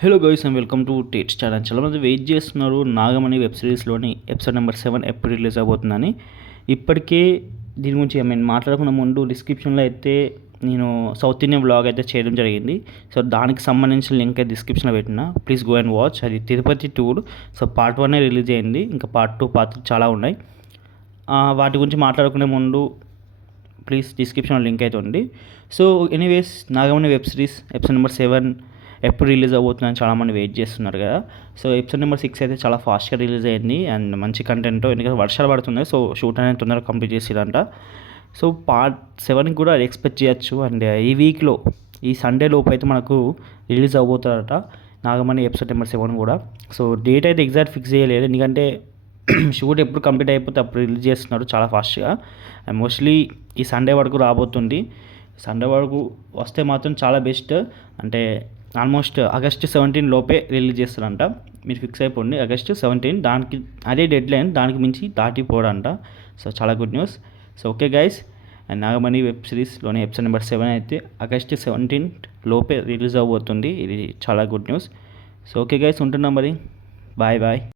Hello guys and welcome to Tate's channel. చాలామంది wait చేస్తున్నారు Nagamani web సిరీస్లోని ఎపిసోడ్ నెంబర్ 7 ఎప్పుడు రిలీజ్ అవబోతుందని. ఇప్పటికే దీని గురించి మాట్లాడకుండా ముందు డిస్క్రిప్షన్లో అయితే నేను సౌత్ ఇండియన్ బ్లాగ్ అయితే చేయడం జరిగింది. సో దానికి సంబంధించిన లింక్ అయితే డిస్క్రిప్షన్లో పెట్టిన, ప్లీజ్ గో అండ్ వాచ్. అది Tirupati tour. So part 1 release అయింది, ఇంకా పార్ట్ 2 పార్ట్ 3 చాలా ఉన్నాయి. వాటి గురించి మాట్లాడుకునే ముందు ప్లీజ్ డిస్క్రిప్షన్లో లింక్ అయితే ఉంది. So anyways, Nagamani web series episode number 7 ఎప్పుడు రిలీజ్ అవబోతుందని చాలామంది వెయిట్ చేస్తున్నారు కదా. సో ఎపిసోడ్ నెంబర్ 6 అయితే చాలా ఫాస్ట్గా రిలీజ్ అయింది అండ్ మంచి కంటెంట్, ఎందుకంటే వర్షాలు పడుతున్నాయి. సో షూట్ అనేది తొందరగా కంప్లీట్ చేసిరంట. సో పార్ట్ 7 కూడా అది ఎక్స్పెక్ట్ చేయొచ్చు. అండ్ ఈ వీక్లో, ఈ సండే లోపు అయితే మనకు రిలీజ్ అవబోతారట నాగమణి ఎపిసోడ్ నెంబర్ 7 కూడా. సో డేట్ అయితే ఎగ్జాక్ట్ ఫిక్స్ చేయలేదు, ఎందుకంటే షూట్ ఎప్పుడు కంప్లీట్ అయిపోతే అప్పుడు రిలీజ్ చేస్తున్నారు చాలా ఫాస్ట్గా. అండ్ మోస్ట్లీ ఈ సండే వరకు రాబోతుంది. సండే వరకు వస్తే మాత్రం చాలా బెస్ట్. అంటే ఆల్మోస్ట్ ఆగస్టు 17 లోపే రిలీజ్ చేస్తారంట. మీరు ఫిక్స్ అయిపోండి, ఆగస్టు 17. దానికి అదే డెడ్ లైన్, దానికి మించి దాటిపోడంట. సో చాలా good news. So okay guys, and Nagamani web సిరీస్లోని ఎపిసోడ్ నెంబర్ 7 అయితే ఆగస్టు 17 లోపే రిలీజ్ అవబోతుంది. ఇది చాలా good news. So okay guys, ఉంటున్నాం మరి. Bye bye.